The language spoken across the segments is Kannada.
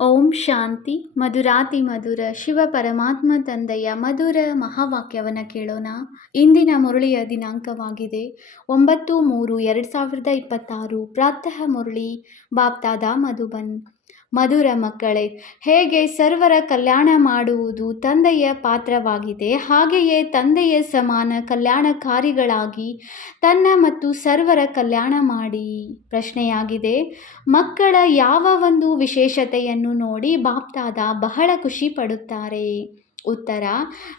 ಓಂ ಶಾಂತಿ. ಮಧುರಾತಿ ಮಧುರ ಶಿವ ಪರಮಾತ್ಮ ತಂದೆಯ ಮಧುರ ಮಹಾವಾಕ್ಯವನ್ನು ಕೇಳೋಣ. ಇಂದಿನ ಮುರಳಿಯ ದಿನಾಂಕವಾಗಿದೆ 9/3/2026. ಪ್ರಾತಃ ಮುರಳಿ ಬಾಪ್ತಾದ ಮಧುಬನ್. ಮಧುರ ಮಕ್ಕಳೇ, ಹೇಗೆ ಸರ್ವರ ಕಲ್ಯಾಣ ಮಾಡುವುದು ತಂದೆಯ ಪಾತ್ರವಾಗಿದೆ, ಹಾಗೆಯೇ ತಂದೆಯ ಸಮಾನ ಕಲ್ಯಾಣಕಾರಿಗಳಾಗಿ ತನ್ನ ಮತ್ತು ಸರ್ವರ ಕಲ್ಯಾಣ ಮಾಡಿ. ಪ್ರಶ್ನೆಯಾಗಿದೆ, ಮಕ್ಕಳ ಯಾವ ಒಂದು ವಿಶೇಷತೆಯನ್ನು ನೋಡಿ ಬಾಪ್ತಾದ ಬಹಳ ಖುಷಿ ಪಡುತ್ತಾರೆ? ಉತ್ತರ: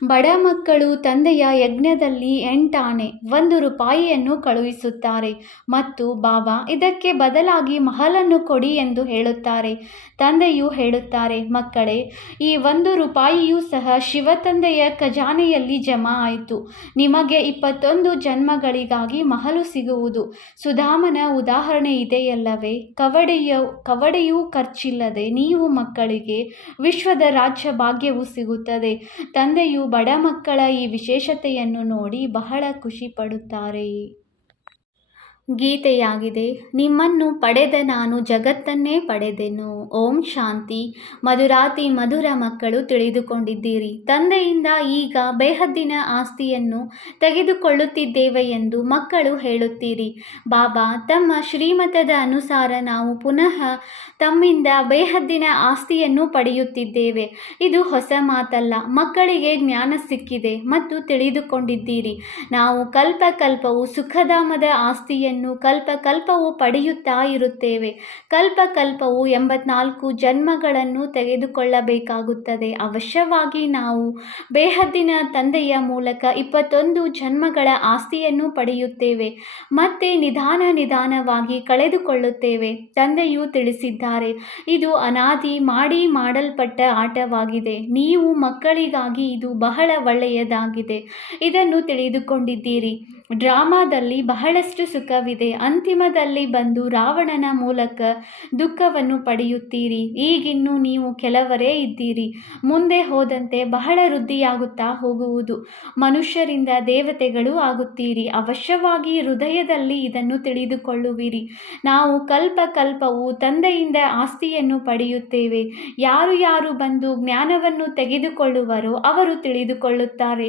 ಬಡ ಮಕ್ಕಳು ತಂದೆಯ ಯಜ್ಞದಲ್ಲಿ 8 ಆನೆ 1 ರೂಪಾಯಿಯನ್ನು ಕಳುಹಿಸುತ್ತಾರೆ ಮತ್ತು ಬಾಬಾ ಇದಕ್ಕೆ ಬದಲಾಗಿ ಮಹಲನ್ನು ಕೊಡಿ ಎಂದು ಹೇಳುತ್ತಾರೆ. ತಂದೆಯು ಹೇಳುತ್ತಾರೆ, ಮಕ್ಕಳೇ, ಈ 1 ರೂಪಾಯಿಯೂ ಸಹ ಶಿವ ತಂದೆಯ ಖಜಾನೆಯಲ್ಲಿ ಜಮಾ ಆಯಿತು. ನಿಮಗೆ 21 ಜನ್ಮಗಳಿಗಾಗಿ ಮಹಲು ಸಿಗುವುದು. ಸುಧಾಮನ ಉದಾಹರಣೆ ಇದೆಯಲ್ಲವೇ? ಕವಡೆಯೂ ಖರ್ಚಿಲ್ಲದೆ ನೀವು ಮಕ್ಕಳಿಗೆ ವಿಶ್ವದ ರಾಜ್ಯ ಭಾಗ್ಯವು ಸಿಗುತ್ತದೆ. ತಂದೆಯು ಬಡ ಮಕ್ಕಳ ಈ ವಿಶೇಷತೆಯನ್ನು ನೋಡಿ ಬಹಳ ಖುಷಿ ಪಡುತ್ತಾರೆ. ಗೀತೆಯಾಗಿದೆ. ನಿಮ್ಮನ್ನು ಪಡೆದ ನಾನು ಜಗತ್ತನ್ನೇ ಪಡೆದೆನು. ಓಂ ಶಾಂತಿ. ಮಧುರಾತಿ ಮಧುರ ಮಕ್ಕಳು ತಿಳಿದುಕೊಂಡಿದ್ದೀರಿ, ತಂದೆಯಿಂದ ಈಗ ಬೇಹದ್ದಿನ ಆಸ್ತಿಯನ್ನು ತೆಗೆದುಕೊಳ್ಳುತ್ತಿದ್ದೇವೆ ಎಂದು ಮಕ್ಕಳು ಹೇಳುತ್ತೀರಿ. ಬಾಬಾ ತಮ್ಮ ಶ್ರೀಮತದ ಅನುಸಾರ ನಾವು ಪುನಃ ತಮ್ಮಿಂದ ಬೇಹದ್ದಿನ ಆಸ್ತಿಯನ್ನು ಪಡೆಯುತ್ತಿದ್ದೇವೆ. ಇದು ಹೊಸ ಮಾತಲ್ಲ. ಮಕ್ಕಳಿಗೆ ಜ್ಞಾನ ಸಿಕ್ಕಿದೆ ಮತ್ತು ತಿಳಿದುಕೊಂಡಿದ್ದೀರಿ. ನಾವು ಕಲ್ಪ ಕಲ್ಪವು ಸುಖಧಾಮದ ಆಸ್ತಿಯನ್ನು ಕಲ್ಪ ಕಲ್ಪವು ಪಡೆಯುತ್ತಾ ಇರುತ್ತೇವೆ. ಕಲ್ಪ ಕಲ್ಪವು 84 ಜನ್ಮಗಳನ್ನು ತೆಗೆದುಕೊಳ್ಳಬೇಕಾಗುತ್ತದೆ. ಅವಶ್ಯವಾಗಿ ನಾವು ಬೇಹದ್ದಿನ ತಂದೆಯ ಮೂಲಕ 21 ಜನ್ಮಗಳ ಆಸ್ತಿಯನ್ನು ಪಡೆಯುತ್ತೇವೆ. ಮತ್ತೆ ನಿಧಾನವಾಗಿ ಕಳೆದುಕೊಳ್ಳುತ್ತೇವೆ. ತಂದೆಯು ತಿಳಿಸಿದ್ದಾರೆ, ಇದು ಅನಾದಿ ಮಾಡಲ್ಪಟ್ಟ ಆಟವಾಗಿದೆ. ನೀವು ಮಕ್ಕಳಿಗಾಗಿ ಇದು ಬಹಳ ಒಳ್ಳೆಯದಾಗಿದೆ. ಇದನ್ನು ತಿಳಿದುಕೊಂಡಿದ್ದೀರಿ. ಡ್ರಾಮಾದಲ್ಲಿ ಬಹಳಷ್ಟು ಸುಖವಿದೆ. ಅಂತಿಮದಲ್ಲಿ ಬಂದು ರಾವಣನ ಮೂಲಕ ದುಃಖವನ್ನು ಪಡೆಯುತ್ತೀರಿ. ಈಗಿನ್ನೂ ನೀವು ಕೆಲವರೇ ಇದ್ದೀರಿ. ಮುಂದೆ ಹೋದಂತೆ ಬಹಳ ವೃದ್ಧಿಯಾಗುತ್ತಾ ಹೋಗುವುದು. ಮನುಷ್ಯರಿಂದ ದೇವತೆಗಳು ಆಗುತ್ತೀರಿ. ಅವಶ್ಯವಾಗಿ ಹೃದಯದಲ್ಲಿ ಇದನ್ನು ತಿಳಿದುಕೊಳ್ಳುವಿರಿ. ನಾವು ಕಲ್ಪ ಕಲ್ಪವು ತಂದೆಯಿಂದ ಆಸ್ತಿಯನ್ನು ಪಡೆಯುತ್ತೇವೆ. ಯಾರು ಬಂದು ಜ್ಞಾನವನ್ನು ತೆಗೆದುಕೊಳ್ಳುವರೋ ಅವರು ತಿಳಿದುಕೊಳ್ಳುತ್ತಾರೆ.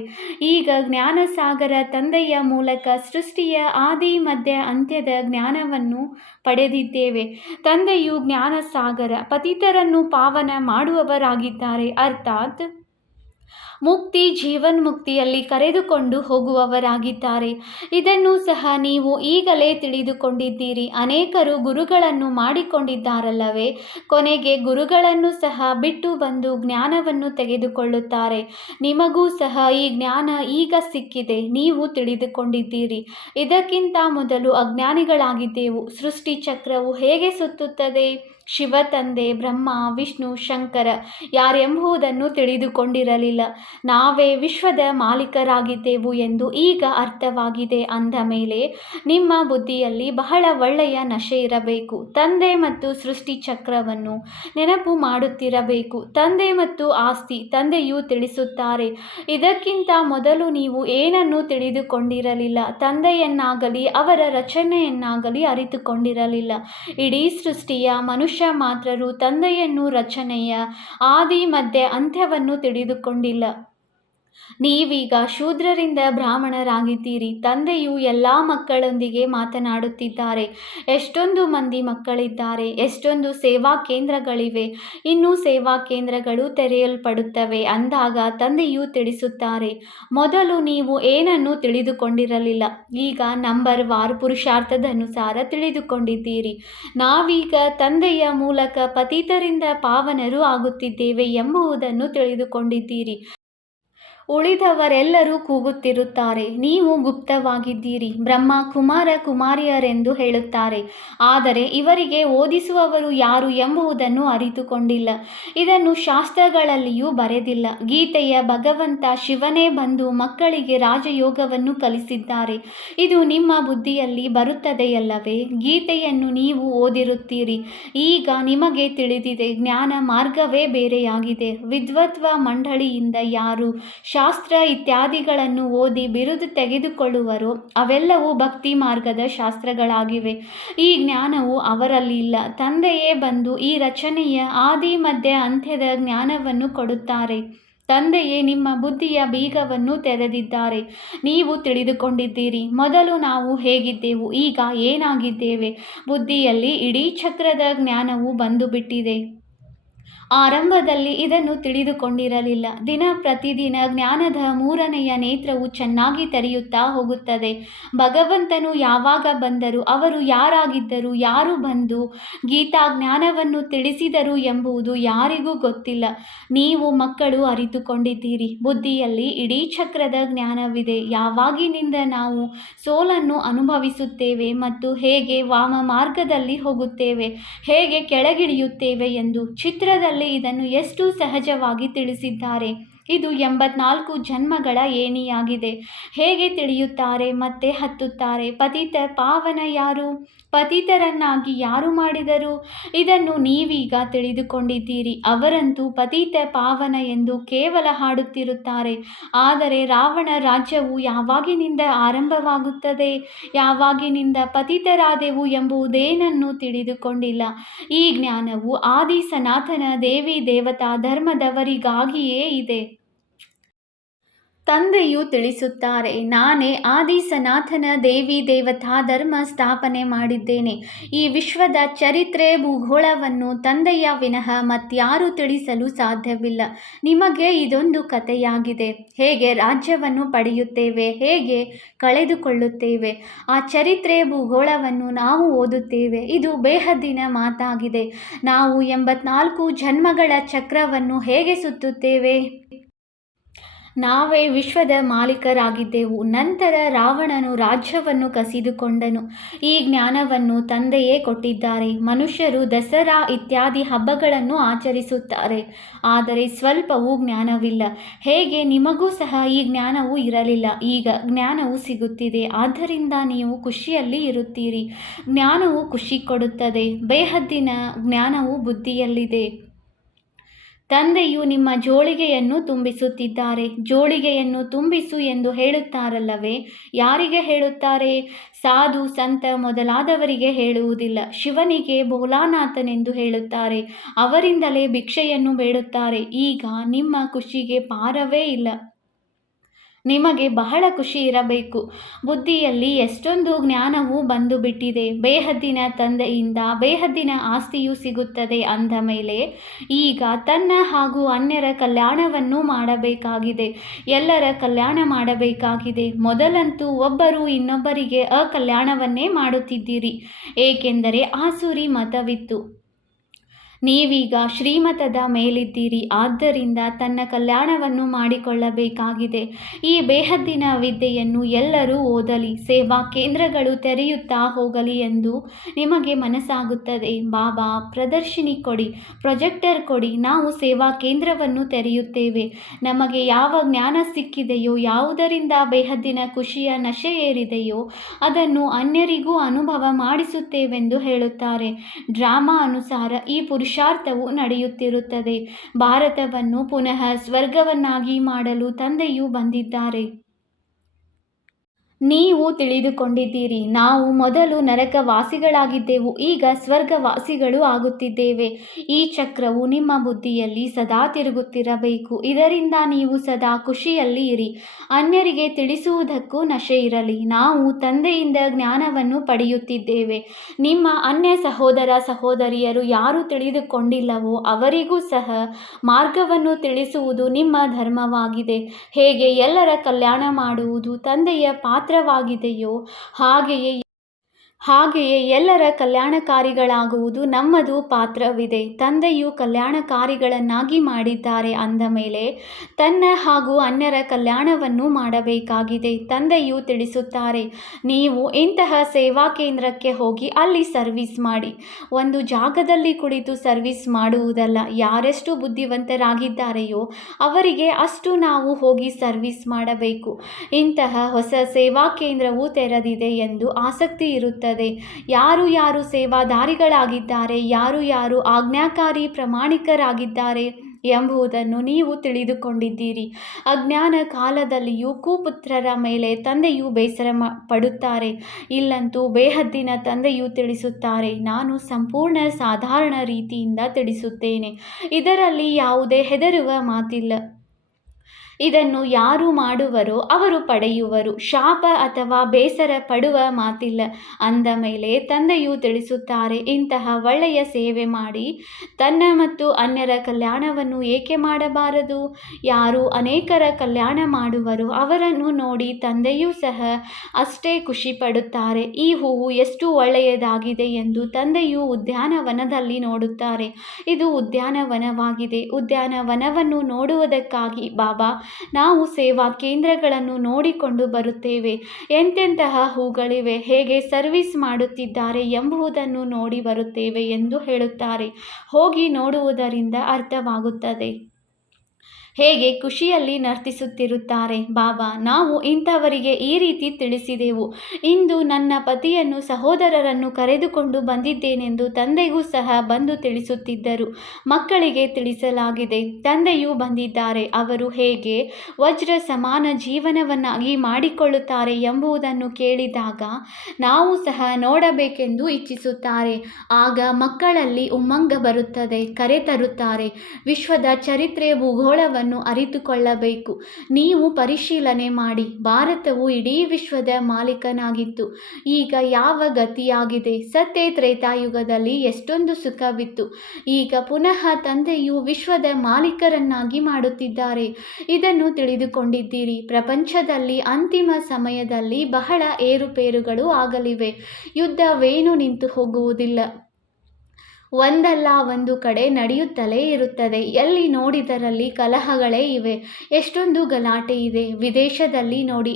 ಈಗ ಜ್ಞಾನಸಾಗರ ತಂದೆಯ ಮೂಲಕ ಸೃಷ್ಟಿಯ ಆದಿ ಮಧ್ಯ ಅಂತ್ಯದ ಜ್ಞಾನವನ್ನು ಪಡೆದಿದ್ದೇವೆ. ತಂದೆಯು ಜ್ಞಾನಸಾಗರ, ಪತಿತರನ್ನು ಪಾವನ ಮಾಡುವವರಾಗಿದ್ದಾರೆ. ಅರ್ಥಾತ್ ಮುಕ್ತಿ ಜೀವನ್ಮುಕ್ತಿಯಲ್ಲಿ ಕರೆದುಕೊಂಡು ಹೋಗುವವರಾಗಿದ್ದಾರೆ. ಇದನ್ನು ಸಹ ನೀವು ಈಗಲೇ ತಿಳಿದುಕೊಂಡಿದ್ದೀರಿ. ಅನೇಕರು ಗುರುಗಳನ್ನು ಮಾಡಿಕೊಂಡಿದ್ದಾರಲ್ಲವೇ? ಕೊನೆಗೆ ಗುರುಗಳನ್ನು ಸಹ ಬಿಟ್ಟು ಬಂದು ಜ್ಞಾನವನ್ನು ತೆಗೆದುಕೊಳ್ಳುತ್ತಾರೆ. ನಿಮಗೂ ಸಹ ಈ ಜ್ಞಾನ ಈಗ ಸಿಕ್ಕಿದೆ. ನೀವು ತಿಳಿದುಕೊಂಡಿದ್ದೀರಿ. ಇದಕ್ಕಿಂತ ಮೊದಲು ಅಜ್ಞಾನಿಗಳಾಗಿದ್ದೆವು. ಸೃಷ್ಟಿ ಚಕ್ರವು ಹೇಗೆ ಸುತ್ತುತ್ತದೆ? ಶಿವ ತಂದೆ, ಬ್ರಹ್ಮ, ವಿಷ್ಣು, ಶಂಕರ ಯಾರೆಂಬುದನ್ನು ತಿಳಿದುಕೊಂಡಿರಲಿಲ್ಲ. ನಾವೇ ವಿಶ್ವದ ಮಾಲೀಕರಾಗಿದ್ದೆವು ಎಂದು ಈಗ ಅರ್ಥವಾಗಿದೆ. ಅಂದ ಮೇಲೆ ನಿಮ್ಮ ಬುದ್ಧಿಯಲ್ಲಿ ಬಹಳ ಒಳ್ಳೆಯ ನಶೆ ಇರಬೇಕು. ತಂದೆ ಮತ್ತು ಸೃಷ್ಟಿ ಚಕ್ರವನ್ನು ನೆನಪು ಮಾಡುತ್ತಿರಬೇಕು. ತಂದೆ ಮತ್ತು ಆಸ್ತಿ. ತಂದೆಯು ತಿಳಿಸುತ್ತಾರೆ, ಇದಕ್ಕಿಂತ ಮೊದಲು ನೀವು ಏನನ್ನೂ ತಿಳಿದುಕೊಂಡಿರಲಿಲ್ಲ. ತಂದೆಯನ್ನಾಗಲಿ ಅವರ ರಚನೆಯನ್ನಾಗಲಿ ಅರಿತುಕೊಂಡಿರಲಿಲ್ಲ. ಇಡೀ ಸೃಷ್ಟಿಯ ಮನುಷ್ಯ ಮಾತ್ರರು ತಂದೆಯನ್ನು, ರಚನೆಯ ಆದಿ ಮಧ್ಯ ಅಂತ್ಯವನ್ನು ತಿಳಿದುಕೊಂಡಿಲ್ಲ. ನೀವೀಗ ಶೂದ್ರರಿಂದ ಬ್ರಾಹ್ಮಣರಾಗಿದ್ದೀರಿ. ತಂದೆಯು ಎಲ್ಲ ಮಕ್ಕಳೊಂದಿಗೆ ಮಾತನಾಡುತ್ತಿದ್ದಾರೆ. ಎಷ್ಟೊಂದು ಮಂದಿ ಮಕ್ಕಳಿದ್ದಾರೆ. ಎಷ್ಟೊಂದು ಸೇವಾ ಕೇಂದ್ರಗಳಿವೆ. ಇನ್ನೂ ಸೇವಾ ಕೇಂದ್ರಗಳು ತೆರೆಯಲ್ಪಡುತ್ತವೆ ಅಂದಾಗ ತಂದೆಯು ತಿಳಿಸುತ್ತಾರೆ, ಮೊದಲು ನೀವು ಏನನ್ನೂ ತಿಳಿದುಕೊಂಡಿರಲಿಲ್ಲ. ಈಗ ನಂಬರ್ ವಾರ್ ಪುರುಷಾರ್ಥದ ಅನುಸಾರ ತಿಳಿದುಕೊಂಡಿದ್ದೀರಿ. ನಾವೀಗ ತಂದೆಯ ಮೂಲಕ ಪತಿತರಿಂದ ಪಾವನರು ಆಗುತ್ತಿದ್ದೇವೆ ಎಂಬುದನ್ನು ತಿಳಿದುಕೊಂಡಿದ್ದೀರಿ. ಉಳಿದವರೆಲ್ಲರೂ ಕೂಗುತ್ತಿರುತ್ತಾರೆ, ನೀವು ಗುಪ್ತವಾಗಿದ್ದೀರಿ. ಬ್ರಹ್ಮ ಕುಮಾರ ಕುಮಾರಿಯರೆಂದು ಹೇಳುತ್ತಾರೆ. ಆದರೆ ಇವರಿಗೆ ಓದಿಸುವವರು ಯಾರು ಎಂಬುದನ್ನು ಅರಿತುಕೊಂಡಿಲ್ಲ. ಇದನ್ನು ಶಾಸ್ತ್ರಗಳಲ್ಲಿಯೂ ಬರೆದಿಲ್ಲ. ಗೀತೆಯ ಭಗವಂತ ಶಿವನೇ ಬಂದು ಮಕ್ಕಳಿಗೆ ರಾಜಯೋಗವನ್ನು ಕಲಿಸಿದ್ದಾರೆ. ಇದು ನಿಮ್ಮ ಬುದ್ಧಿಯಲ್ಲಿ ಬರುತ್ತದೆಯಲ್ಲವೇ? ಗೀತೆಯನ್ನು ನೀವು ಓದಿರುತ್ತೀರಿ. ಈಗ ನಿಮಗೆ ತಿಳಿದಿದೆ, ಜ್ಞಾನ ಮಾರ್ಗವೇ ಬೇರೆಯಾಗಿದೆ. ವಿದ್ವತ್ವ ಮಂಡಳಿಯಿಂದ ಯಾರು ಶಾಸ್ತ್ರ ಇತ್ಯಾದಿಗಳನ್ನು ಓದಿ ಬಿರುದು ತೆಗೆದುಕೊಳ್ಳುವರೋ ಅವೆಲ್ಲವೂ ಭಕ್ತಿ ಮಾರ್ಗದ ಶಾಸ್ತ್ರಗಳಾಗಿವೆ. ಈ ಜ್ಞಾನವು ಅವರಲ್ಲಿ ಇಲ್ಲ. ತಂದೆಯೇ ಬಂದು ಈ ರಚನೆಯ ಆದಿ ಮಧ್ಯ ಅಂತ್ಯದ ಜ್ಞಾನವನ್ನು ಕೊಡುತ್ತಾರೆ. ತಂದೆಯೇ ನಿಮ್ಮ ಬುದ್ಧಿಯ ಬೀಗವನ್ನು ತೆರೆದಿದ್ದಾರೆ. ನೀವು ತಿಳಿದುಕೊಂಡಿದ್ದೀರಿ, ಮೊದಲು ನಾವು ಹೇಗಿದ್ದೆವು, ಈಗ ಏನಾಗಿದ್ದೇವೆ. ಬುದ್ಧಿಯಲ್ಲಿ ಇಡೀ ಚಕ್ರದ ಜ್ಞಾನವು ಬಂದು ಬಿಟ್ಟಿದೆ. ಆರಂಭದಲ್ಲಿ ಇದನ್ನು ತಿಳಿದುಕೊಂಡಿರಲಿಲ್ಲ. ದಿನ ಪ್ರತಿದಿನ ಜ್ಞಾನದ ಮೂರನೆಯ ನೇತ್ರವು ಚೆನ್ನಾಗಿ ತೆರೆಯುತ್ತಾ ಹೋಗುತ್ತದೆ. ಭಗವಂತನು ಯಾವಾಗ ಬಂದರು, ಅವರು ಯಾರಾಗಿದ್ದರು, ಯಾರು ಬಂದು ಗೀತಾ ಜ್ಞಾನವನ್ನು ತಿಳಿಸಿದರು ಎಂಬುದು ಯಾರಿಗೂ ಗೊತ್ತಿಲ್ಲ. ನೀವು ಮಕ್ಕಳು ಅರಿತುಕೊಂಡಿದ್ದೀರಿ, ಬುದ್ಧಿಯಲ್ಲಿ ಇಡೀ ಚಕ್ರದ ಜ್ಞಾನವಿದೆ. ಯಾವಾಗಿನಿಂದ ನಾವು ಸೋಲನ್ನು ಅನುಭವಿಸುತ್ತೇವೆ ಮತ್ತು ಹೇಗೆ ವಾಮ ಮಾರ್ಗದಲ್ಲಿ ಹೋಗುತ್ತೇವೆ, ಹೇಗೆ ಕೆಳಗಿಳಿಯುತ್ತೇವೆ ಎಂದು ಚಿತ್ರದಲ್ಲಿ ಇದನ್ನು ಎಷ್ಟು ಸಹಜವಾಗಿ ತಿಳಿಸಿದ್ದಾರೆ. ಇದು 84 ಜನ್ಮಗಳ ಏಣಿಯಾಗಿದೆ. ಹೇಗೆ ತಿಳಿಯುತ್ತಾರೆ ಮತ್ತೆ ಹತ್ತುತ್ತಾರೆ. ಪತಿತ ಪಾವನ ಯಾರು, ಪತಿತರನ್ನಾಗಿ ಯಾರು ಮಾಡಿದರು, ಇದನ್ನು ನೀವೀಗ ತಿಳಿದುಕೊಂಡಿದ್ದೀರಿ. ಅವರಂತೂ ಪತಿತ ಪಾವನ ಎಂದು ಕೇವಲ ಹಾಡುತ್ತಿರುತ್ತಾರೆ. ಆದರೆ ರಾವಣ ರಾಜ್ಯವು ಯಾವಾಗಿನಿಂದ ಆರಂಭವಾಗುತ್ತದೆ, ಯಾವಾಗಿನಿಂದ ಪತಿತರಾದೆವು ಎಂಬುದೇನನ್ನು ತಿಳಿದುಕೊಂಡಿಲ್ಲ. ಈ ಜ್ಞಾನವು ಆದಿ ಸನಾತನ ದೇವಿ ದೇವತಾ ಧರ್ಮದವರಿಗಾಗಿಯೇ ಇದೆ. ತಂದೆಯು ತಿಳಿಸುತ್ತಾರೆ, ನಾನೇ ಆದಿ ಸನಾತನ ದೇವಿ ದೇವತಾ ಧರ್ಮ ಸ್ಥಾಪನೆ ಮಾಡಿದ್ದೇನೆ. ಈ ವಿಶ್ವದ ಚರಿತ್ರೆ ಭೂಗೋಳವನ್ನು ತಂದೆಯ ವಿನಃ ಮತ್ಯಾರೂ ತಿಳಿಸಲು ಸಾಧ್ಯವಿಲ್ಲ. ನಿಮಗೆ ಇದೊಂದು ಕಥೆಯಾಗಿದೆ. ಹೇಗೆ ರಾಜ್ಯವನ್ನು ಪಡೆಯುತ್ತೇವೆ, ಹೇಗೆ ಕಳೆದುಕೊಳ್ಳುತ್ತೇವೆ, ಆ ಚರಿತ್ರೆ ಭೂಗೋಳವನ್ನು ನಾವು ಓದುತ್ತೇವೆ. ಇದು ಬೇಹದ್ದಿನ ಮಾತಾಗಿದೆ. ನಾವು 84 ಜನ್ಮಗಳ ಚಕ್ರವನ್ನು ಹೇಗೆ ಸುತ್ತುತ್ತೇವೆ. ನಾವೇ ವಿಶ್ವದ ಮಾಲೀಕರಾಗಿದ್ದೆವು. ನಂತರ ರಾವಣನು ರಾಜ್ಯವನ್ನು ಕಸಿದುಕೊಂಡನು. ಈ ಜ್ಞಾನವನ್ನು ತಂದೆಯೇ ಕೊಟ್ಟಿದ್ದಾರೆ. ಮನುಷ್ಯರು ದಸರಾ ಇತ್ಯಾದಿ ಹಬ್ಬಗಳನ್ನು ಆಚರಿಸುತ್ತಾರೆ, ಆದರೆ ಸ್ವಲ್ಪವೂ ಜ್ಞಾನವಿಲ್ಲ. ಹೇಗೆ ನಿಮಗೂ ಸಹ ಈ ಜ್ಞಾನವು ಇರಲಿಲ್ಲ, ಈಗ ಜ್ಞಾನವು ಸಿಗುತ್ತಿದೆ. ಆದ್ದರಿಂದ ನೀವು ಖುಷಿಯಲ್ಲಿ ಇರುತ್ತೀರಿ. ಜ್ಞಾನವು ಖುಷಿ ಕೊಡುತ್ತದೆ. ಬೇಹದ್ದಿನ ಜ್ಞಾನವು ಬುದ್ಧಿಯಲ್ಲಿದೆ. ತಂದೆಯು ನಿಮ್ಮ ಜೋಳಿಗೆಯನ್ನು ತುಂಬಿಸುತ್ತಿದ್ದಾರೆ. ಜೋಳಿಗೆಯನ್ನು ತುಂಬಿಸು ಎಂದು ಹೇಳುತ್ತಾರಲ್ಲವೇ, ಯಾರಿಗೆ ಹೇಳುತ್ತಾರೆ. ಸಾಧು ಸಂತ ಮೊದಲಾದವರಿಗೆ ಹೇಳುವುದಿಲ್ಲ. ಶಿವನಿಗೆ ಭೋಲಾನಾಥನೆಂದು ಹೇಳುತ್ತಾರೆ. ಅವರಿಂದಲೇ ಭಿಕ್ಷೆಯನ್ನು ಬೇಡುತ್ತಾರೆ. ಈಗ ನಿಮ್ಮ ಖುಷಿಗೆ ಪಾರವೇ ಇಲ್ಲ. ನಿಮಗೆ ಬಹಳ ಖುಷಿ ಇರಬೇಕು. ಬುದ್ಧಿಯಲ್ಲಿ ಎಷ್ಟೊಂದು ಜ್ಞಾನವು ಬಂದು ಬಿಟ್ಟಿದೆ. ಬೇಹದ್ದಿನ ತಂದೆಯಿಂದ ಬೇಹದ್ದಿನ ಆಸ್ತಿಯು ಸಿಗುತ್ತದೆ ಅಂದ ಮೇಲೆ ಈಗ ತನ್ನ ಹಾಗೂ ಅನ್ಯರ ಕಲ್ಯಾಣವನ್ನು ಮಾಡಬೇಕಾಗಿದೆ. ಎಲ್ಲರ ಕಲ್ಯಾಣ ಮಾಡಬೇಕಾಗಿದೆ. ಮೊದಲಂತೂ ಒಬ್ಬರು ಇನ್ನೊಬ್ಬರಿಗೆ ಅಕಲ್ಯಾಣವನ್ನೇ ಮಾಡುತ್ತಿದ್ದಿರಿ, ಏಕೆಂದರೆ ಆಸುರಿ ಮತವಿತ್ತು. ನೀವೀಗ ಶ್ರೀಮತದ ಮೇಲಿದ್ದೀರಿ. ಆದ್ದರಿಂದ ತನ್ನ ಕಲ್ಯಾಣವನ್ನು ಮಾಡಿಕೊಳ್ಳಬೇಕಾಗಿದೆ. ಈ ಬೇಹದ್ದಿನ ವಿದ್ಯೆಯನ್ನು ಎಲ್ಲರೂ ಓದಲಿ, ಸೇವಾ ಕೇಂದ್ರಗಳು ತೆರೆಯುತ್ತಾ ಹೋಗಲಿ ಎಂದು ನಿಮಗೆ ಮನಸ್ಸಾಗುತ್ತದೆ. ಬಾಬಾ ಪ್ರದರ್ಶಿನಿ ಕೊಡಿ, ಪ್ರೊಜೆಕ್ಟರ್ ಕೊಡಿ, ನಾವು ಸೇವಾ ಕೇಂದ್ರವನ್ನು ತೆರೆಯುತ್ತೇವೆ. ನಮಗೆ ಯಾವ ಜ್ಞಾನ ಸಿಕ್ಕಿದೆಯೋ, ಯಾವುದರಿಂದ ಬೇಹದ್ದಿನ ಖುಷಿಯ ನಶೆ ಏರಿದೆಯೋ ಅದನ್ನು ಅನ್ಯರಿಗೂ ಅನುಭವ ಮಾಡಿಸುತ್ತೇವೆಂದು ಹೇಳುತ್ತಾರೆ. ಡ್ರಾಮಾ ಅನುಸಾರ ಈ ಪುರುಷಾರ್ಥವು ನಡೆಯುತ್ತಿರುತ್ತದೆ. ಭಾರತವನ್ನು ಪುನಃ ಸ್ವರ್ಗವನ್ನಾಗಿ ಮಾಡಲು ತಂದೆಯು ಬಂದಿದ್ದಾರೆ. ನೀವು ತಿಳಿದುಕೊಂಡಿದ್ದೀರಿ, ನಾವು ಮೊದಲು ನರಕವಾಸಿಗಳಾಗಿದ್ದೆವು, ಈಗ ಸ್ವರ್ಗವಾಸಿಗಳು ಆಗುತ್ತಿದ್ದೇವೆ. ಈ ಚಕ್ರವು ನಿಮ್ಮ ಬುದ್ಧಿಯಲ್ಲಿ ಸದಾ ತಿರುಗುತ್ತಿರಬೇಕು. ಇದರಿಂದ ನೀವು ಸದಾ ಖುಷಿಯಲ್ಲಿ ಇರಿ. ಅನ್ಯರಿಗೆ ತಿಳಿಸುವುದಕ್ಕೂ ನಶೆ ಇರಲಿ. ನಾವು ತಂದೆಯಿಂದ ಜ್ಞಾನವನ್ನು ಪಡೆಯುತ್ತಿದ್ದೇವೆ. ನಿಮ್ಮ ಅನ್ಯ ಸಹೋದರ ಸಹೋದರಿಯರು ಯಾರು ತಿಳಿದುಕೊಂಡಿಲ್ಲವೋ ಅವರಿಗೂ ಸಹ ಮಾರ್ಗವನ್ನು ತಿಳಿಸುವುದು ನಿಮ್ಮ ಧರ್ಮವಾಗಿದೆ. ಹೇಗೆ ಎಲ್ಲರ ಕಲ್ಯಾಣ ಮಾಡುವುದು ತಂದೆಯ ಪಾತ್ರವಾಗಿದೆಯೋ ಹಾಗೆಯೇ ಎಲ್ಲರ ಕಲ್ಯಾಣಕಾರಿಗಳಾಗುವುದು ನಮ್ಮದು ಪಾತ್ರವಿದೆ. ತಂದೆಯು ಕಲ್ಯಾಣಕಾರಿಗಳನ್ನಾಗಿ ಮಾಡಿದ್ದಾರೆ ಅಂದ ಮೇಲೆ ತನ್ನ ಹಾಗೂ ಅನ್ಯರ ಕಲ್ಯಾಣವನ್ನು ಮಾಡಬೇಕಾಗಿದೆ. ತಂದೆಯು ತಿಳಿಸುತ್ತಾರೆ, ನೀವು ಇಂತಹ ಸೇವಾ ಕೇಂದ್ರಕ್ಕೆ ಹೋಗಿ ಅಲ್ಲಿ ಸರ್ವಿಸ್ ಮಾಡಿ. ಒಂದು ಜಾಗದಲ್ಲಿ ಕುಳಿತು ಸರ್ವಿಸ್ ಮಾಡುವುದಲ್ಲ. ಯಾರೆಷ್ಟು ಬುದ್ಧಿವಂತರಾಗಿದ್ದಾರೆಯೋ ಅವರಿಗೆ ಅಷ್ಟು ನಾವು ಹೋಗಿ ಸರ್ವಿಸ್ ಮಾಡಬೇಕು. ಇಂತಹ ಹೊಸ ಸೇವಾ ಕೇಂದ್ರವು ತೆರೆದಿದೆ ಎಂದು ಆಸಕ್ತಿ ಇರುತ್ತದೆ. ಯಾರು ಯಾರು ಸೇವಾದಾರಿಗಳಾಗಿದ್ದಾರೆ, ಯಾರು ಯಾರು ಆಜ್ಞಾಕಾರಿ ಪ್ರಾಮಾಣಿಕರಾಗಿದ್ದಾರೆ, ಎಂಬುದನ್ನು ನೀವು ತಿಳಿದುಕೊಂಡಿದ್ದೀರಿ. ಅಜ್ಞಾನ ಕಾಲದಲ್ಲಿಯೂ ಕುಪುತ್ರರ ಮೇಲೆ ತಂದೆಯು ಬೇಸರ ಪಡುತ್ತಾರೆ. ಇಲ್ಲಂತೂ ಬೇಹದ್ದಿನ ತಂದೆಯು ತಿಳಿಸುತ್ತಾರೆ. ನಾನು ಸಂಪೂರ್ಣ ಸಾಧಾರಣ ರೀತಿಯಿಂದ ತಿಳಿಸುತ್ತೇನೆ. ಇದರಲ್ಲಿ ಯಾವುದೇ ಹೆದರುವ ಮಾತಿಲ್ಲ. ಇದನ್ನು ಯಾರು ಮಾಡುವರೋ ಅವರು ಪಡೆಯುವರು. ಶಾಪ ಅಥವಾ ಬೇಸರ ಪಡುವ ಮಾತಿಲ್ಲ. ಅಂದ ಮೇಲೆ ತಂದೆಯು ತಿಳಿಸುತ್ತಾರೆ, ಇಂತಹ ಒಳ್ಳೆಯ ಸೇವೆ ಮಾಡಿ ತನ್ನ ಮತ್ತು ಅನ್ಯರ ಕಲ್ಯಾಣವನ್ನು ಏಕೆ ಮಾಡಬಾರದು? ಯಾರು ಅನೇಕರ ಕಲ್ಯಾಣ ಮಾಡುವರೋ ಅವರನ್ನು ನೋಡಿ ತಂದೆಯೂ ಸಹ ಅಷ್ಟೇ ಖುಷಿ ಪಡುತ್ತಾರೆ. ಈ ಹೂವು ಎಷ್ಟು ಒಳ್ಳೆಯದಾಗಿದೆ ಎಂದು ತಂದೆಯು ಉದ್ಯಾನವನದಲ್ಲಿ ನೋಡುತ್ತಾರೆ. ಇದು ಉದ್ಯಾನವನವಾಗಿದೆ. ಉದ್ಯಾನವನವನ್ನು ನೋಡುವುದಕ್ಕಾಗಿ ಬಾಬಾ ನಾವು ಸೇವಾ ಕೇಂದ್ರಗಳನ್ನು ನೋಡಿಕೊಂಡು ಬರುತ್ತೇವೆ. ಎಂತೆಂತಹ ಹೂಗಳಿವೆ, ಹೇಗೆ ಸರ್ವಿಸ್ ಮಾಡುತ್ತಿದ್ದಾರೆ ಎಂಬುದನ್ನು ನೋಡಿ ಬರುತ್ತೇವೆ ಎಂದು ಹೇಳುತ್ತಾರೆ. ಹೋಗಿ ನೋಡುವುದರಿಂದ ಅರ್ಥವಾಗುತ್ತದೆ. ಹೇಗೆ ಖುಷಿಯಲ್ಲಿ ನರ್ತಿಸುತ್ತಿರುತ್ತಾರೆ. ಬಾಬಾ, ನಾವು ಇಂಥವರಿಗೆ ಈ ರೀತಿ ತಿಳಿಸಿದೆವು. ಇಂದು ನನ್ನ ಪತಿಯನ್ನು ಸಹೋದರರನ್ನು ಕರೆದುಕೊಂಡು ಬಂದಿದ್ದೇನೆಂದು ತಂದೆಗೂ ಸಹ ಬಂದು ತಿಳಿಸುತ್ತಿದ್ದರು. ಮಕ್ಕಳಿಗೆ ತಿಳಿಸಲಾಗಿದೆ, ತಂದೆಯೂ ಬಂದಿದ್ದಾರೆ. ಅವರು ಹೇಗೆ ವಜ್ರ ಸಮಾನ ಜೀವನವನ್ನಾಗಿ ಮಾಡಿಕೊಳ್ಳುತ್ತಾರೆ ಎಂಬುದನ್ನು ಕೇಳಿದಾಗ ನಾವು ಸಹ ನೋಡಬೇಕೆಂದು ಇಚ್ಛಿಸುತ್ತಾರೆ. ಆಗ ಮಕ್ಕಳಲ್ಲಿ ಉಮ್ಮಂಗ ಬರುತ್ತದೆ, ಕರೆ ತರುತ್ತಾರೆ. ವಿಶ್ವದ ಚರಿತ್ರೆ ಭೂಗೋಳವನ್ನು ಅರಿತುಕೊಳ್ಳಬೇಕು. ನೀವು ಪರಿಶೀಲನೆ ಮಾಡಿ. ಭಾರತವು ಇಡೀ ವಿಶ್ವದ ಮಾಲೀಕನಾಗಿತ್ತು. ಈಗ ಯಾವ ಗತಿಯಾಗಿದೆ? ಸತ್ಯ ತ್ರೇತಾಯುಗದಲ್ಲಿ ಎಷ್ಟೊಂದು ಸುಖವಿತ್ತು. ಈಗ ಪುನಃ ತಂದೆಯು ವಿಶ್ವದ ಮಾಲೀಕರನ್ನಾಗಿ ಮಾಡುತ್ತಿದ್ದಾರೆ. ಇದನ್ನು ತಿಳಿದುಕೊಂಡಿದ್ದೀರಿ. ಪ್ರಪಂಚದಲ್ಲಿ ಅಂತಿಮ ಸಮಯದಲ್ಲಿ ಬಹಳ ಏರುಪೇರುಗಳು ಆಗಲಿವೆ. ಯುದ್ಧವೇನೂ ನಿಂತು ಹೋಗುವುದಿಲ್ಲ. ಒಂದಲ್ಲ ಒಂದು ಕಡೆ ನಡೆಯುತ್ತಲೇ ಇರುತ್ತದೆ. ಎಲ್ಲಿ ನೋಡಿದರಲ್ಲಿ ಕಲಹಗಳೇ ಇವೆ. ಎಷ್ಟೊಂದು ಗಲಾಟೆ ಇದೆ. ವಿದೇಶದಲ್ಲಿ ನೋಡಿ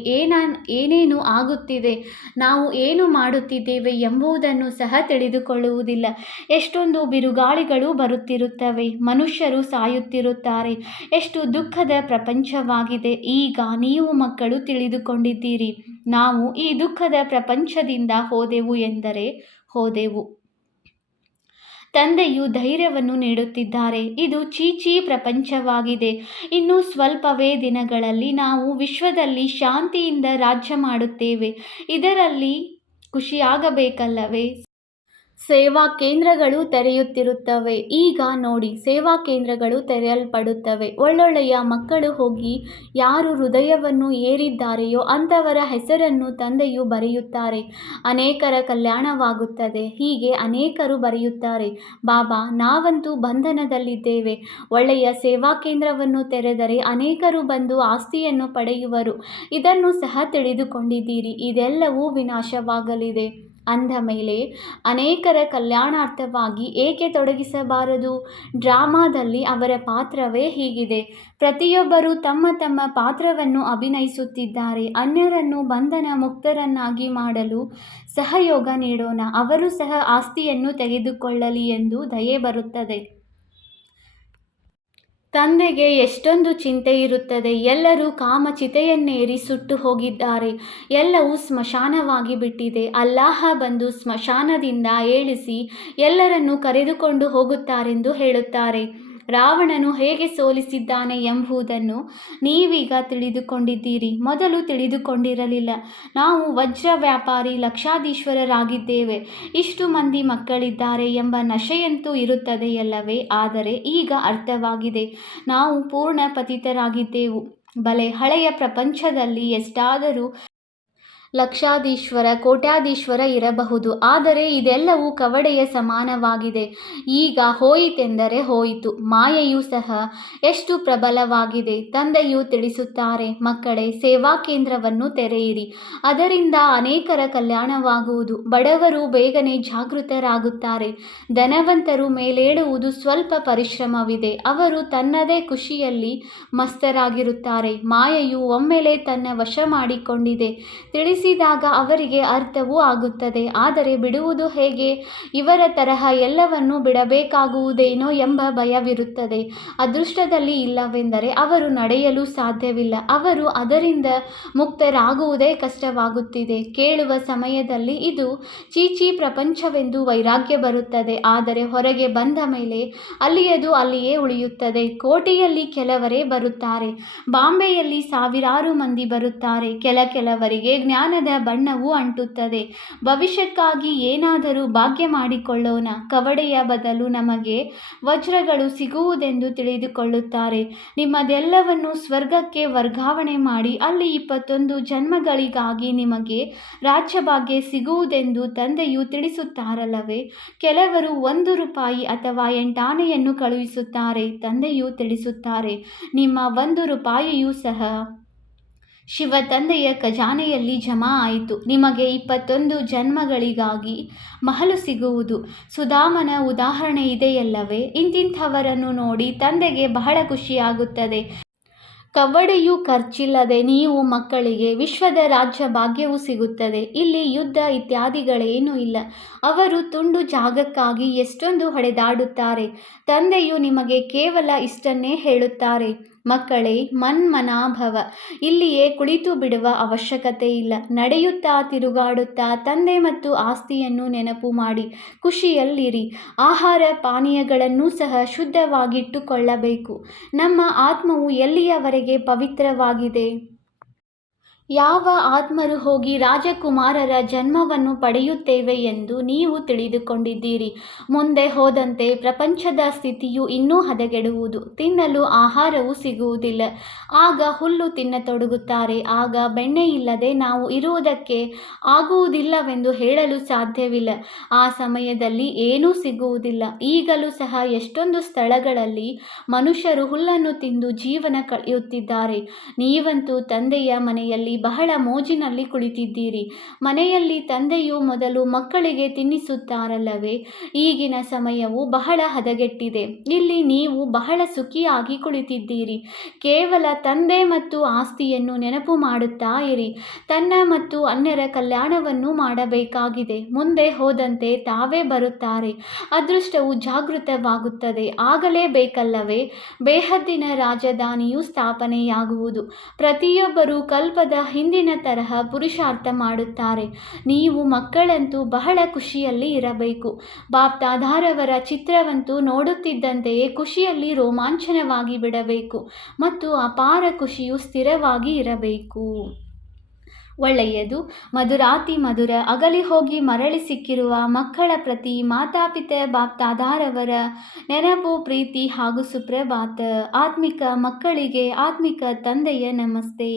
ಏನೇನು ಆಗುತ್ತಿದೆ. ನಾವು ಏನು ಮಾಡುತ್ತಿದ್ದೇವೆ ಎಂಬುದನ್ನು ಸಹ ತಿಳಿದುಕೊಳ್ಳುವುದಿಲ್ಲ. ಎಷ್ಟೊಂದು ಬಿರುಗಾಳಿಗಳು ಬರುತ್ತಿರುತ್ತವೆ. ಮನುಷ್ಯರು ಸಾಯುತ್ತಿರುತ್ತಾರೆ. ಎಷ್ಟು ದುಃಖದ ಪ್ರಪಂಚವಾಗಿದೆ. ಈಗ ನೀವು ಮಕ್ಕಳು ತಿಳಿದುಕೊಂಡಿದ್ದೀರಿ. ನಾವು ಈ ದುಃಖದ ಪ್ರಪಂಚದಿಂದ ಹೋದೆವು ಎಂದರೆ ಹೋದೆವು. ತಂದೆಯು ಧೈರ್ಯವನ್ನು ನೀಡುತ್ತಿದ್ದಾರೆ. ಇದು ಚೀಚಿ ಪ್ರಪಂಚವಾಗಿದೆ. ಇನ್ನು ಸ್ವಲ್ಪವೇ ದಿನಗಳಲ್ಲಿ ನಾವು ವಿಶ್ವದಲ್ಲಿ ಶಾಂತಿಯಿಂದ ರಾಜ್ಯ ಮಾಡುತ್ತೇವೆ. ಇದರಲ್ಲಿ ಖುಷಿಯಾಗಬೇಕಲ್ಲವೇ? ಸೇವಾ ಕೇಂದ್ರಗಳು ತೆರೆಯುತ್ತಿರುತ್ತವೆ. ಈಗ ನೋಡಿ, ಸೇವಾ ಕೇಂದ್ರಗಳು ತೆರೆಯಲ್ಪಡುತ್ತವೆ. ಒಳ್ಳೊಳ್ಳೆಯ ಮಕ್ಕಳು ಹೋಗಿ ಯಾರು ಹೃದಯವನ್ನು ಏರಿದ್ದಾರೆಯೋ ಅಂಥವರ ಹೆಸರನ್ನು ತಂದೆಯು ಬರೆಯುತ್ತಾರೆ. ಅನೇಕರ ಕಲ್ಯಾಣವಾಗುತ್ತದೆ. ಹೀಗೆ ಅನೇಕರು ಬರೆಯುತ್ತಾರೆ. ಬಾಬಾ, ನಾವಂತೂ ಬಂಧನದಲ್ಲಿದ್ದೇವೆ. ಒಳ್ಳೆಯ ಸೇವಾ ಕೇಂದ್ರವನ್ನು ತೆರೆದರೆ ಅನೇಕರು ಬಂದು ಆಸ್ತಿಯನ್ನು ಪಡೆಯುವರು. ಇದನ್ನು ಸಹ ತಿಳಿದುಕೊಂಡಿದ್ದೀರಿ. ಇದೆಲ್ಲವೂ ವಿನಾಶವಾಗಲಿದೆ. ಅಂದ ಮೇಲೆ ಅನೇಕರ ಕಲ್ಯಾಣಾರ್ಥವಾಗಿ ಏಕೆ ತೊಡಗಿಸಬಾರದು? ಡ್ರಾಮಾದಲ್ಲಿ ಅವರ ಪಾತ್ರವೇ ಹೀಗಿದೆ. ಪ್ರತಿಯೊಬ್ಬರೂ ತಮ್ಮ ತಮ್ಮ ಪಾತ್ರವನ್ನು ಅಭಿನಯಿಸುತ್ತಿದ್ದಾರೆ. ಅನ್ಯರನ್ನು ಬಂಧನ ಮುಕ್ತರನ್ನಾಗಿ ಮಾಡಲು ಸಹಯೋಗ ನೀಡೋಣ. ಅವರು ಸಹ ಆಸ್ತಿಯನ್ನು ತೆಗೆದುಕೊಳ್ಳಲಿ ಎಂದು ದಯೆ ಬರುತ್ತದೆ. ತಂದೆಗೆ ಎಷ್ಟೊಂದು ಚಿಂತೆ ಇರುತ್ತದೆ. ಎಲ್ಲರೂ ಕಾಮಚಿತೆಯನ್ನೇರಿ ಸುಟ್ಟು ಹೋಗಿದ್ದಾರೆ. ಎಲ್ಲವೂ ಸ್ಮಶಾನವಾಗಿ ಬಿಟ್ಟಿದೆ. ಅಲ್ಲಾಹ ಬಂದು ಸ್ಮಶಾನದಿಂದ ಏಳಿಸಿ ಎಲ್ಲರನ್ನೂ ಕರೆದುಕೊಂಡು ಹೋಗುತ್ತಾರೆಂದು ಹೇಳುತ್ತಾರೆ. ರಾವಣನು ಹೇಗೆ ಸೋಲಿಸಿದ್ದಾನೆ ಎಂಬುದನ್ನು ನೀವೀಗ ತಿಳಿದುಕೊಂಡಿದ್ದೀರಿ. ಮೊದಲು ತಿಳಿದುಕೊಂಡಿರಲಿಲ್ಲ. ನಾವು ವಜ್ರ ವ್ಯಾಪಾರಿ ಲಕ್ಷಾಧೀಶ್ವರರಾಗಿದ್ದೇವೆ. ಇಷ್ಟು ಮಂದಿ ಮಕ್ಕಳಿದ್ದಾರೆ ಎಂಬ ನಶೆಯಂತೂ ಇರುತ್ತದೆಯಲ್ಲವೇ? ಆದರೆ ಈಗ ಅರ್ಥವಾಗಿದೆ. ನಾವು ಪೂರ್ಣ ಪತಿತರಾಗಿದ್ದೆವು. ಬಲೆ, ಹಳೆಯ ಪ್ರಪಂಚದಲ್ಲಿ ಎಷ್ಟಾದರೂ ಲಕ್ಷಾಧೀಶ್ವರ, ಕೋಟ್ಯಾಧೀಶ್ವರ ಇರಬಹುದು. ಆದರೆ ಇದೆಲ್ಲವೂ ಕವಡೆಯ ಸಮಾನವಾಗಿದೆ. ಈಗ ಹೋಯಿತೆಂದರೆ ಹೋಯಿತು. ಮಾಯೆಯೂ ಸಹ ಎಷ್ಟು ಪ್ರಬಲವಾಗಿದೆ. ತಂದೆಯು ತಿಳಿಸುತ್ತಾರೆ, ಮಕ್ಕಳೇ, ಸೇವಾ ಕೇಂದ್ರವನ್ನು ತೆರೆಯಿರಿ. ಅದರಿಂದ ಅನೇಕರ ಕಲ್ಯಾಣವಾಗುವುದು. ಬಡವರು ಬೇಗನೆ ಜಾಗೃತರಾಗುತ್ತಾರೆ. ಧನವಂತರು ಮೇಲೇಳುವುದು ಸ್ವಲ್ಪ ಪರಿಶ್ರಮವಿದೆ. ಅವರು ತನ್ನದೇ ಖುಷಿಯಲ್ಲಿ ಮಸ್ತರಾಗಿರುತ್ತಾರೆ. ಮಾಯೆಯು ಒಮ್ಮೆಲೆ ತನ್ನ ವಶ ಮಾಡಿಕೊಂಡಿದೆ. ತಿಳಿಸಿ ತಿಳಿಸಿದಾಗ ಅವರಿಗೆ ಅರ್ಥವೂ ಆಗುತ್ತದೆ. ಆದರೆ ಬಿಡುವುದು ಹೇಗೆ? ಇವರ ತರಹ ಎಲ್ಲವನ್ನೂ ಬಿಡಬೇಕಾಗುವುದೇನೋ ಎಂಬ ಭಯವಿರುತ್ತದೆ. ಅದೃಷ್ಟದಲ್ಲಿ ಇಲ್ಲವೆಂದರೆ ಅವರು ನಡೆಯಲು ಸಾಧ್ಯವಿಲ್ಲ. ಅವರು ಅದರಿಂದ ಮುಕ್ತರಾಗುವುದೇ ಕಷ್ಟವಾಗುತ್ತಿದೆ. ಕೇಳುವ ಸಮಯದಲ್ಲಿ ಇದು ಚೀಚಿ ಪ್ರಪಂಚವೆಂದು ವೈರಾಗ್ಯ ಬರುತ್ತದೆ. ಆದರೆ ಹೊರಗೆ ಬಂದ ಮೇಲೆ ಅಲ್ಲಿಯದು ಅಲ್ಲಿಯೇ ಉಳಿಯುತ್ತದೆ. ಕೋಟಿಯಲ್ಲಿ ಕೆಲವರೇ ಬರುತ್ತಾರೆ. ಬಾಂಬೆಯಲ್ಲಿ ಸಾವಿರಾರು ಮಂದಿ ಬರುತ್ತಾರೆ. ಕೆಲವರಿಗೆ ಜ್ಞಾನದ ಬಣ್ಣವೂ ಅಂಟುತ್ತದೆ. ಭವಿಷ್ಯಕ್ಕಾಗಿ ಏನಾದರೂ ಭಾಗ್ಯ ಮಾಡಿಕೊಳ್ಳೋಣ. ಕವಡೆಯ ಬದಲು ನಮಗೆ ವಜ್ರಗಳು ಸಿಗುವುದೆಂದು ತಿಳಿದುಕೊಳ್ಳುತ್ತಾರೆ. ನಿಮ್ಮದೆಲ್ಲವನ್ನೂ ಸ್ವರ್ಗಕ್ಕೆ ವರ್ಗಾವಣೆ ಮಾಡಿ ಅಲ್ಲಿ 21 ಜನ್ಮಗಳಿಗಾಗಿ ನಿಮಗೆ ರಾಜ್ಯಭಾಗ್ಯ ಸಿಗುವುದೆಂದು ತಂದೆಯು ತಿಳಿಸುತ್ತಾರಲ್ಲವೇ? ಕೆಲವರು 1 ರೂಪಾಯಿ ಅಥವಾ 8 ಆನೆಯನ್ನು ಕಳುಹಿಸುತ್ತಾರೆ. ತಂದೆಯು ತಿಳಿಸುತ್ತಾರೆ, ನಿಮ್ಮ 1 ರೂಪಾಯಿಯೂ ಸಹ ಶಿವ ತಂದೆಯ ಖಜಾನೆಯಲ್ಲಿ ಜಮಾ ಆಯಿತು. ನಿಮಗೆ 21 ಜನ್ಮಗಳಿಗಾಗಿ ಮಹಲು ಸಿಗುವುದು. ಸುಧಾಮನ ಉದಾಹರಣೆ ಇದೆಯಲ್ಲವೇ? ಇಂತಿಂಥವರನ್ನು ನೋಡಿ ತಂದೆಗೆ ಬಹಳ ಖುಷಿಯಾಗುತ್ತದೆ. ಕವಡೆಯೂ ಖರ್ಚಿಲ್ಲದೆ ನೀವು ಮಕ್ಕಳಿಗೆ ವಿಶ್ವದ ರಾಜ್ಯ ಭಾಗ್ಯವೂ ಸಿಗುತ್ತದೆ. ಇಲ್ಲಿ ಯುದ್ಧ ಇತ್ಯಾದಿಗಳೇನೂ ಇಲ್ಲ. ಅವರು ತುಂಡು ಜಾಗಕ್ಕಾಗಿ ಎಷ್ಟೊಂದು ಹೊಡೆದಾಡುತ್ತಾರೆ. ತಂದೆಯು ನಿಮಗೆ ಕೇವಲ ಇಷ್ಟನ್ನೇ ಹೇಳುತ್ತಾರೆ, ಮಕ್ಕಳೇ, ಮನ್ಮನಾಭವ. ಇಲ್ಲಿಯೇ ಕುಳಿತು ಬಿಡುವ ಅವಶ್ಯಕತೆ ಇಲ್ಲ. ನಡೆಯುತ್ತಾ ತಿರುಗಾಡುತ್ತಾ ತಂದೆ ಮತ್ತು ಆಸ್ತಿಯನ್ನು ನೆನಪು ಮಾಡಿ ಖುಷಿಯಲ್ಲಿರಿ. ಆಹಾರ ಪಾನೀಯಗಳನ್ನೂ ಸಹ ಶುದ್ಧವಾಗಿಟ್ಟುಕೊಳ್ಳಬೇಕು. ನಮ್ಮ ಆತ್ಮವು ಎಲ್ಲಿಯವರೆಗೆ ಪವಿತ್ರವಾಗಿದೆ? ಯಾವ ಆತ್ಮರು ಹೋಗಿ ರಾಜಕುಮಾರರ ಜನ್ಮವನ್ನು ಪಡೆಯುತ್ತೇವೆ ಎಂದು ನೀವು ತಿಳಿದುಕೊಂಡಿದ್ದೀರಿ. ಮುಂದೆ ಹೋದಂತೆ ಪ್ರಪಂಚದ ಸ್ಥಿತಿಯು ಇನ್ನೂ ಹದಗೆಡುವುದು. ತಿನ್ನಲು ಆಹಾರವೂ ಸಿಗುವುದಿಲ್ಲ. ಆಗ ಹುಲ್ಲು ತಿನ್ನತೊಡಗುತ್ತಾರೆ. ಆಗ ಬೆಣ್ಣೆಯಿಲ್ಲದೆ ನಾವು ಇರುವುದಕ್ಕೆ ಆಗುವುದಿಲ್ಲವೆಂದು ಹೇಳಲು ಸಾಧ್ಯವಿಲ್ಲ. ಆ ಸಮಯದಲ್ಲಿ ಏನೂ ಸಿಗುವುದಿಲ್ಲ. ಈಗಲೂ ಸಹ ಎಷ್ಟೊಂದು ಸ್ಥಳಗಳಲ್ಲಿ ಮನುಷ್ಯರು ಹುಲ್ಲನ್ನು ತಿಂದು ಜೀವನ ಕಳೆಯುತ್ತಿದ್ದಾರೆ. ನೀವಂತೂ ತಂದೆಯ ಮನೆಯಲ್ಲಿ ಬಹಳ ಮೋಜಿನಲ್ಲಿ ಕುಳಿತಿದ್ದೀರಿ. ಮನೆಯಲ್ಲಿ ತಂದೆಯು ಮೊದಲು ಮಕ್ಕಳಿಗೆ ತಿನ್ನಿಸುತ್ತಾರಲ್ಲವೇ? ಈಗಿನ ಸಮಯವು ಬಹಳ ಹದಗೆಟ್ಟಿದೆ. ಇಲ್ಲಿ ನೀವು ಬಹಳ ಸುಖಿಯಾಗಿ ಕುಳಿತಿದ್ದೀರಿ. ಕೇವಲ ತಂದೆ ಮತ್ತು ಆಸ್ತಿಯನ್ನು ನೆನಪು ಮಾಡುತ್ತಾ ಇರಿ. ತನ್ನ ಮತ್ತು ಅನ್ಯರ ಕಲ್ಯಾಣವನ್ನು ಮಾಡಬೇಕಾಗಿದೆ. ಮುಂದೆ ಹೋದಂತೆ ತಾವೇ ಬರುತ್ತಾರೆ. ಅದೃಷ್ಟವು ಜಾಗೃತವಾಗುತ್ತದೆ. ಆಗಲೇಬೇಕಲ್ಲವೇ? ಬೇಹದ್ದಿನ ರಾಜಧಾನಿಯು ಸ್ಥಾಪನೆಯಾಗುವುದು. ಪ್ರತಿಯೊಬ್ಬರೂ ಕಲ್ಪದ ಹಿಂದಿನ ತರಹ ಪುರುಷಾರ್ಥ ಮಾಡುತ್ತಾರೆ. ನೀವು ಮಕ್ಕಳಂತೂ ಬಹಳ ಖುಷಿಯಲ್ಲಿ ಇರಬೇಕು. ಬಾಪ್ದಾದಾರವರ ಚಿತ್ರವಂತೂ ನೋಡುತ್ತಿದ್ದಂತೆಯೇ ಖುಷಿಯಲ್ಲಿ ರೋಮಾಂಚನವಾಗಿ ಬಿಡಬೇಕು ಮತ್ತು ಅಪಾರ ಖುಷಿಯು ಸ್ಥಿರವಾಗಿ ಇರಬೇಕು. ಒಳ್ಳೆಯದು. ಮಧುರಾತಿ ಮಧುರ ಅಗಲಿ ಹೋಗಿ ಮರಳಿ ಸಿಕ್ಕಿರುವ ಮಕ್ಕಳ ಪ್ರತಿ ಮಾತಾಪಿತ ಬಾಪ್ದಾದಾರವರ ನೆನಪು, ಪ್ರೀತಿ ಹಾಗೂ ಸುಪ್ರಭಾತ. ಆತ್ಮಿಕ ಮಕ್ಕಳಿಗೆ ಆತ್ಮಿಕ ತಂದೆಯ ನಮಸ್ತೆ.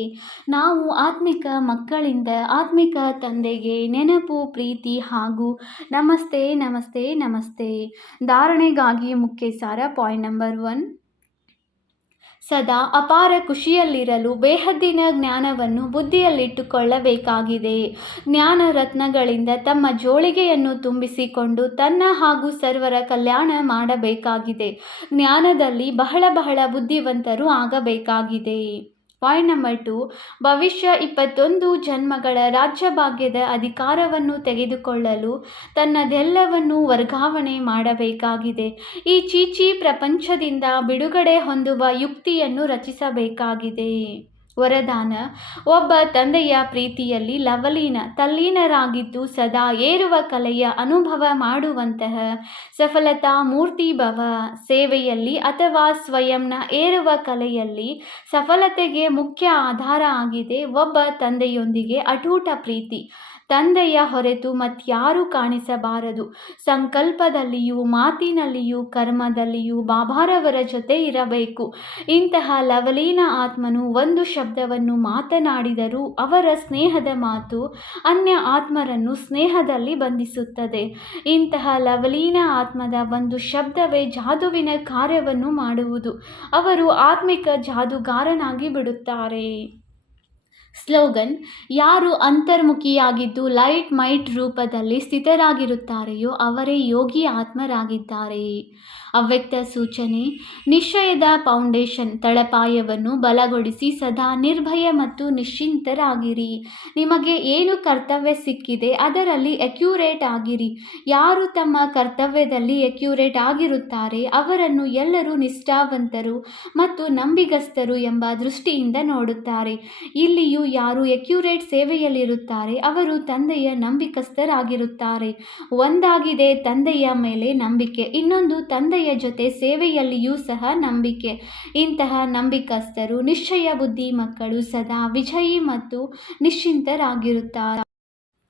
ನಾವು ಆತ್ಮಿಕ ಮಕ್ಕಳಿಂದ ಆತ್ಮಿಕ ತಂದೆಗೆ ನೆನಪು, ಪ್ರೀತಿ ಹಾಗೂ ನಮಸ್ತೆ ನಮಸ್ತೆ ನಮಸ್ತೆ. ಧಾರಣೆಗಾಗಿ ಮುಖ್ಯ ಸಾರ. Point number 1. ಸದಾ ಅಪಾರ ಖುಷಿಯಲ್ಲಿರಲು ಬೇಹದ್ದಿನ ಜ್ಞಾನವನ್ನು ಬುದ್ಧಿಯಲ್ಲಿಟ್ಟುಕೊಳ್ಳಬೇಕಾಗಿದೆ. ಜ್ಞಾನ ರತ್ನಗಳಿಂದ ತಮ್ಮ ಜೋಳಿಗೆಯನ್ನು ತುಂಬಿಸಿಕೊಂಡು ತನ್ನ ಹಾಗೂ ಸರ್ವರ ಕಲ್ಯಾಣ ಮಾಡಬೇಕಾಗಿದೆ. ಜ್ಞಾನದಲ್ಲಿ ಬಹಳ ಬುದ್ಧಿವಂತರು ಆಗಬೇಕಾಗಿದೆ. Point number 2. ಭವಿಷ್ಯ 21 ಜನ್ಮಗಳ ರಾಜ್ಯಭಾಗ್ಯದ ಅಧಿಕಾರವನ್ನು ತೆಗೆದುಕೊಳ್ಳಲು ತನ್ನದೆಲ್ಲವನ್ನೂ ವರ್ಗಾವಣೆ ಮಾಡಬೇಕಾಗಿದೆ. ಈ ಚೀಚಿ ಪ್ರಪಂಚದಿಂದ ಬಿಡುಗಡೆ ಹೊಂದುವ ಯುಕ್ತಿಯನ್ನು ರಚಿಸಬೇಕಾಗಿದೆ. ವರದಾನ: ಒಬ್ಬ ತಂದೆಯ ಪ್ರೀತಿಯಲ್ಲಿ ತಲ್ಲೀನರಾಗಿದ್ದು ಸದಾ ಏರುವ ಕಲೆಯ ಅನುಭವ ಮಾಡುವಂತಹ ಸಫಲತಾ ಮೂರ್ತಿ ಭವ. ಸೇವೆಯಲ್ಲಿ ಅಥವಾ ಸ್ವಯಂನ ಏರುವ ಕಲೆಯಲ್ಲಿ ಸಫಲತೆಗೆ ಮುಖ್ಯ ಆಧಾರ ಆಗಿದೆ ಒಬ್ಬ ತಂದೆಯೊಂದಿಗೆ ಅಟೂಟ ಪ್ರೀತಿ. ತಂದೆಯ ಹೊರತು ಮತ್ಯಾರೂ ಕಾಣಿಸಬಾರದು. ಸಂಕಲ್ಪದಲ್ಲಿಯೂ ಮಾತಿನಲ್ಲಿಯೂ ಕರ್ಮದಲ್ಲಿಯೂ ಬಾಬಾರವರ ಜೊತೆ ಇರಬೇಕು. ಇಂತಹ ಲವಲೀನ ಆತ್ಮನು ಒಂದು ಶಬ್ದವನ್ನು ಮಾತನಾಡಿದರೂ ಅವರ ಸ್ನೇಹದ ಮಾತು ಅನ್ಯ ಆತ್ಮರನ್ನು ಸ್ನೇಹದಲ್ಲಿ ಬಂಧಿಸುತ್ತದೆ. ಇಂತಹ ಲವಲೀನ ಆತ್ಮದ ಒಂದು ಶಬ್ದವೇ ಜಾದುವಿನ ಕಾರ್ಯವನ್ನು ಮಾಡುವುದು. ಅವರು ಆತ್ಮಿಕ ಜಾದುಗಾರನಾಗಿ ಬಿಡುತ್ತಾರೆ. ಸ್ಲೋಗನ್: ಯಾರು ಅಂತರ್ಮುಖಿಯಾಗಿದ್ದು ಲೈಟ್ ಮೈಟ್ ರೂಪದಲ್ಲಿ ಸ್ಥಿತರಾಗಿರುತ್ತಾರೆಯೋ ಅವರೇ ಯೋಗಿ ಆತ್ಮರಾಗಿದ್ದಾರೆ. ಅವ್ಯಕ್ತ ಸೂಚನೆ: ನಿಶ್ಚಯದ ಫೌಂಡೇಶನ್ ತಳಪಾಯವನ್ನು ಬಲಗೊಳಿಸಿ ಸದಾ ನಿರ್ಭಯ ಮತ್ತು ನಿಶ್ಚಿಂತರಾಗಿರಿ. ನಿಮಗೆ ಏನು ಕರ್ತವ್ಯ ಸಿಕ್ಕಿದೆ ಅದರಲ್ಲಿ ಅಕ್ಯುರೇಟ್ ಆಗಿರಿ. ಯಾರು ತಮ್ಮ ಕರ್ತವ್ಯದಲ್ಲಿ ಅಕ್ಯುರೇಟ್ ಆಗಿರುತ್ತಾರೆ ಅವರನ್ನು ಎಲ್ಲರೂ ನಿಷ್ಠಾವಂತರು ಮತ್ತು ನಂಬಿಗಸ್ತರು ಎಂಬ ದೃಷ್ಟಿಯಿಂದ ನೋಡುತ್ತಾರೆ. ಇಲ್ಲಿಯೂ ಯಾರು ಅಕ್ಯುರೇಟ್ ಸೇವೆಯಲ್ಲಿರುತ್ತಾರೆ ಅವರು ತಂದೆಯ ನಂಬಿಕಸ್ಥರಾಗಿರುತ್ತಾರೆ. ಒಂದಾಗಿದೆ ತಂದೆಯ ಮೇಲೆ ನಂಬಿಕೆ, ಇನ್ನೊಂದು ತಂದೆಯ ಜೊತೆ ಸೇವೆಯಲ್ಲಿಯೂ ಸಹ ನಂಬಿಕೆ. ಇಂತಹ ನಂಬಿಕಸ್ಥರು ನಿಶ್ಚಯ ಬುದ್ಧಿ ಮಕ್ಕಳು ಸದಾ ವಿಜಯಿ ಮತ್ತು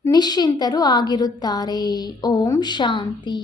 ನಿಶ್ಚಿಂತರು ಆಗಿರುತ್ತಾರೆ. ಓಂ ಶಾಂತಿ.